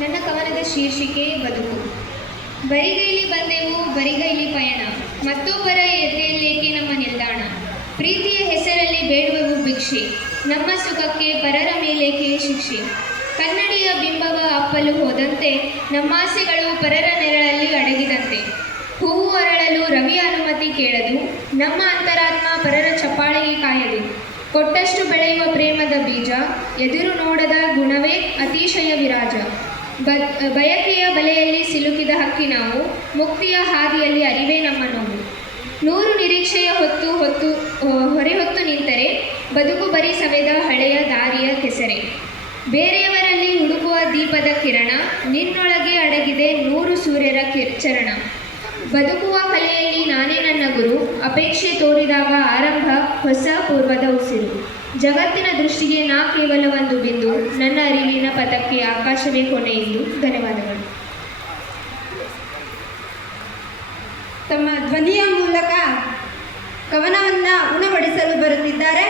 ನನ್ನ ಕವನದ ಶೀರ್ಷಿಕೆ ಬದುಕು. ಬರಿಗೈಲಿ ಬಂದೆವು, ಬರಿಗೈಲಿ ಪಯಣ, ಮತ್ತೊಬ್ಬರ ಎದೆಯಲ್ಲೇಕೆ ನಮ್ಮ ನಿಲ್ದಾಣ. ಪ್ರೀತಿಯ ಹೆಸರಲ್ಲಿ ಬೇಡುವೆವು ಭಿಕ್ಷೆ, ನಮ್ಮ ಸುಖಕ್ಕೆ ಪರರ ಮೇಲೇಕೆ ಶಿಕ್ಷೆ. ಕನ್ನಡಿಯ ಬಿಂಬವ ಅಪ್ಪಲು ಹೋದಂತೆ, ನಮ್ಮಾಸೆಗಳು ಪರರ ನೆರಳಲ್ಲಿ ಅಡಗಿದಂತೆ. ಹೂವು ಅರಳಲು ರವಿಯ ಅನುಮತಿ ಕೇಳದು, ನಮ್ಮ ಅಂತರಾತ್ಮ ಪರರ ಚಪ್ಪಾಳೆಗೆ ಕಾಯದು. ಕೊಟ್ಟಷ್ಟು ಬೆಳೆಯುವ ಪ್ರೇಮದ ಬೀಜ, ಎದುರು ನೋಡದ ಗುಣವೇ ಅತಿಶಯ ವಿರಾಜ. ಬಯಕೆಯ ಬಲೆಯಲ್ಲಿ ಸಿಲುಕಿದ ಹಕ್ಕಿ ನಾವು, ಮುಕ್ತಿಯ ಹಾದಿಯಲ್ಲಿ ಅರಿವೇ ನಮ್ಮ ನೋವು. 100 ನಿರೀಕ್ಷೆಯ ಹೊರೆಹೊತ್ತು ನಿಂತರೆ, ಬದುಕು ಬರಿ ಸವೆದ ಹಳೆಯ ದಾರಿಯ ಕೆಸರೆ. ಬೇರೆಯವರಲ್ಲಿ ಹುಡುಕುವ ದೀಪದ ಕಿರಣ, ನಿನ್ನೊಳಗೆ ಅಡಗಿದೆ 100 ಸೂರ್ಯರ ಚರಣ. ಬದುಕುವ ಕಲೆಯಲ್ಲಿ ನಾನೇ ನನ್ನ ಗುರು, ಅಪೇಕ್ಷೆ ತೋರಿದಾಗ ಆರಂಭ ಹೊಸ ಪೂರ್ವದ ಉಸಿರು. ಜಗತ್ತಿನ ದೃಷ್ಟಿಗೆ ನಾ ಕೇವಲ ಒಂದು ಬಿಂದು, ನನ್ನ ಅರಿವಿನ ಪಥಕ್ಕೆ ಆಕಾಶವೇ ಕೊನೆಯೆಂದು. ಧನ್ಯವಾದಗಳು. ತಮ್ಮ ಧ್ವನಿಯ ಮೂಲಕ ಕವನವನ್ನು ಉಣಬಡಿಸಲು ಬರುತ್ತಿದ್ದಾರೆ